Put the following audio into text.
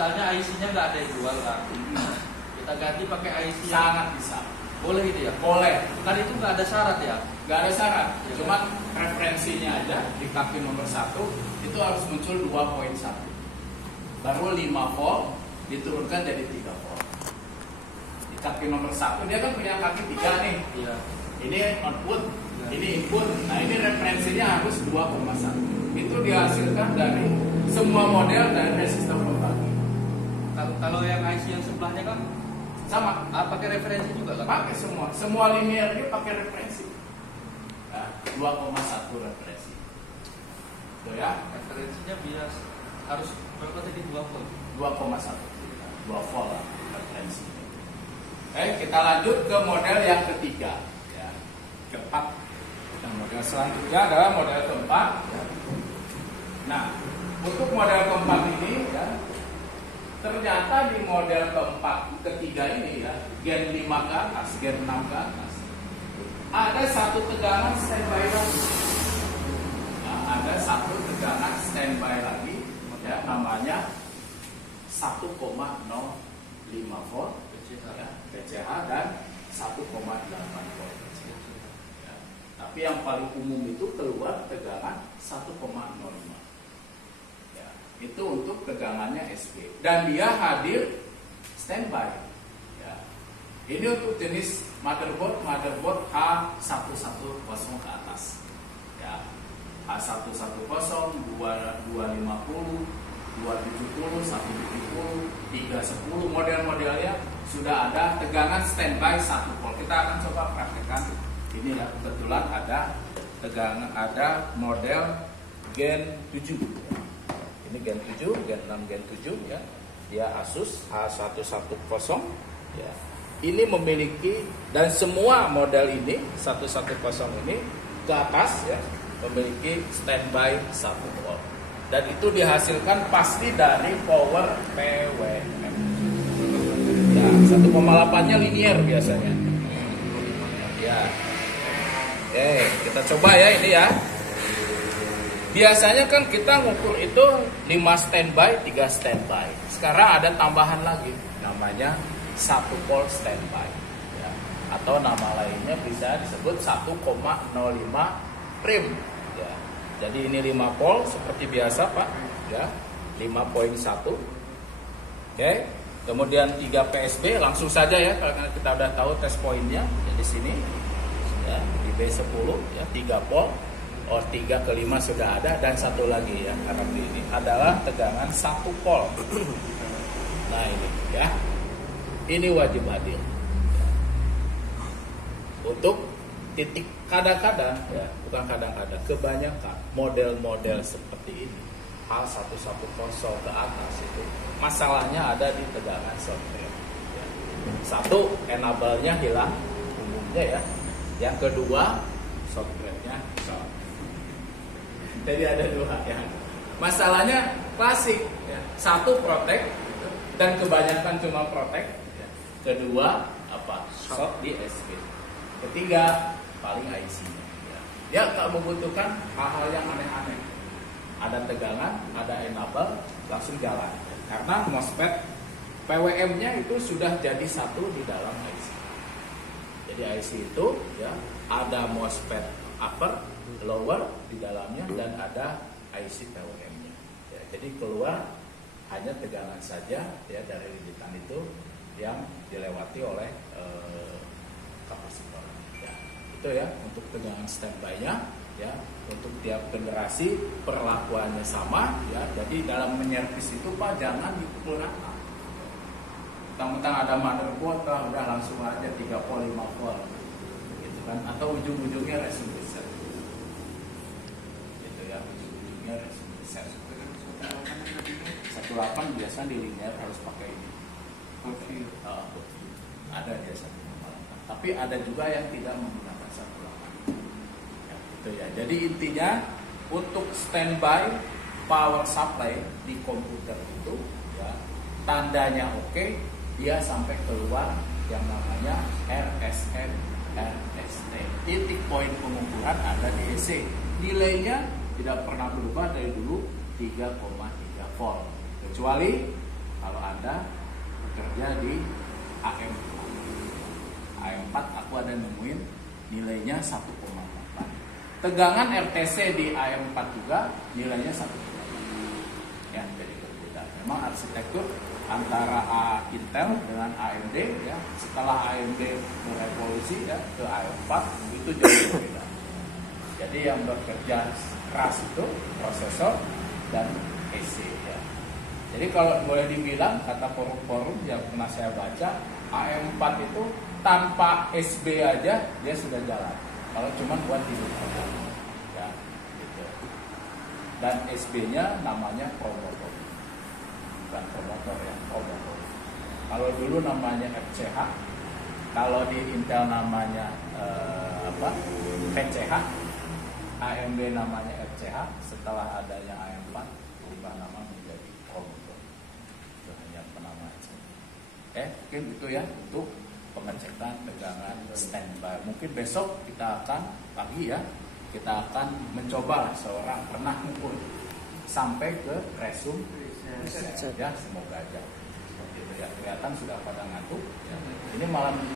misalnya IC-nya nggak ada yang jual kan, kita ganti pakai IC yang Sangat bisa. boleh gitu ya? Boleh. Kan itu nggak ada syarat ya? Nggak ada syarat. Ya, Cuman referensinya aja di kaki nomor 1 itu harus muncul 2.1. Baru 5 volt diturunkan jadi 3 volt. Di kaki nomor 1 dia kan punya kaki 3 nih. Iya. Ini output, ini input. Nah ini referensinya harus 2.1. Itu dihasilkan dari semua model dan resistor kontak. Kalau yang IC yang sebelahnya kan Sama, pakai referensi juga kan? pakai semua linear dia pakai referensi. Nah, 2.1 referensi. Tuh ya, Referensinya bias harus berapa tadi 2 volt? 2.1. 2 volt lah referensi. Oke, kita lanjut ke model yang ketiga. Ya, keempat. Nah, model selanjutnya adalah model keempat. Ya. Nah, untuk model keempat ini ya, ternyata di model ketiga ini ya, gen 5 ke atas, gen 6 ke atas, ada satu tegangan standby lagi. Nah, ada satu tegangan standby lagi, ya, namanya 1,05 volt ya, PCH dan 1,8 volt. Ya. Tapi yang paling umum itu keluar tegangan 1,05. Itu untuk tegangannya SG dan dia hadir standby ya. Ini untuk jenis motherboard H110 ke atas ya, H110, 250, 270, 170, 310 model-modelnya sudah ada tegangan standby 1 volt. Kita akan coba praktekkan ini ya, kebetulan ada tegangan, ada model gen 7 ya. Ini gen 7, gen 6, gen 7 ya. Dia Asus H110 ya. Ini memiliki, dan semua model ini 110 ini ke atas ya, memiliki standby 1 volt. Dan itu dihasilkan pasti dari power PWM. Ya, 1,8-nya linear biasanya. Ya. Oke, kita coba ya ini ya. Biasanya kan kita ngukur itu 5 standby, 3 standby. Sekarang ada tambahan lagi, namanya 1 volt standby ya. Atau nama lainnya bisa disebut 1,05 prim ya. Jadi ini 5 volt seperti biasa Pak ya, 5.1. Oke. Kemudian 3 PSB langsung saja ya, karena kita udah tahu test pointnya ya, di sini ya, di B10 ya, 3 volt. 3 ke 5 sudah ada, dan satu lagi ya, karena ini adalah tegangan 1 volt. Nah ini ya, ini wajib hadir. Untuk titik kadang-kadang ya, bukan kadang-kadang, kebanyakan model-model seperti ini H110 ke atas itu masalahnya ada di tegangan software. Ya. Satu, enable-nya hilang umumnya ya. Yang kedua, software-nya short. Jadi ada 2 ya. Masalahnya klasik ya. Satu protect gitu, dan kebanyakan cuma protect ya. Kedua apa? Short di SG. Ketiga paling IC ya. Dia tak membutuhkan hal-hal yang aneh-aneh. Ada tegangan, ada enable, langsung jalan. Karena MOSFET PWM-nya itu sudah jadi satu di dalam IC. Jadi IC itu ya, ada MOSFET upper, lower di dalamnya, dan ada IC PWM-nya. Ya, jadi keluar hanya tegangan saja ya dari lilitan itu yang dilewati oleh kapasitor. Ya, itu ya untuk tegangan standby-nya ya. Untuk tiap generasi perlakuannya sama ya. Jadi dalam menyervis itu Pak jangan dipukul rata. Mentang-mentang ada motherboard udah langsung aja 3 volt 5 volt gitu kan, atau ujung-ujungnya resin reset. Gitu ya, ujung-ujungnya resin reset. 18 biasa di linear harus pakai ini. Ada dia 1,8. Tapi ada juga yang tidak menggunakan 1,8. Ya, gitu ya. Jadi intinya untuk standby power supply di komputer itu ya, tandanya oke, dia sampai keluar yang namanya RSN RST. Titik poin pengukuran ada di EC. Nilainya tidak pernah berubah dari dulu 3,3 volt. Kecuali kalau ada bekerja di AM4. AM4 aku ada nemuin nilainya 1,8. Tegangan RTC di AM4 juga nilainya 1,8. Ya, jadi berbeda. Memang arsitektur antara Intel dengan AMD ya, setelah AMD berevolusi ya ke AM4 itu jauh berbeda. Jadi yang bekerja keras itu prosesor dan PC ya. Jadi kalau boleh dibilang kata forum-forum yang pernah saya baca, AM4 itu tanpa SB aja dia sudah jalan. Kalau cuma buat hidup aja, ya, gitu. Dan SB-nya namanya promotor, bukan promotor ya, promotor. Kalau dulu namanya FCH, kalau di Intel namanya PCH, AMD namanya FCH. Setelah adanya AM4 berubah nama menjadi promotor. Itu hanya penamaan. Mungkin itu ya untuk pengecekan tegangan standby. Mungkin besok kita akan pagi ya, kita akan mencoba seorang pernah mengukur sampai ke resume ya, semoga aja seperti itu ya. Kelihatan sudah pada ngantuk ya. Ini malam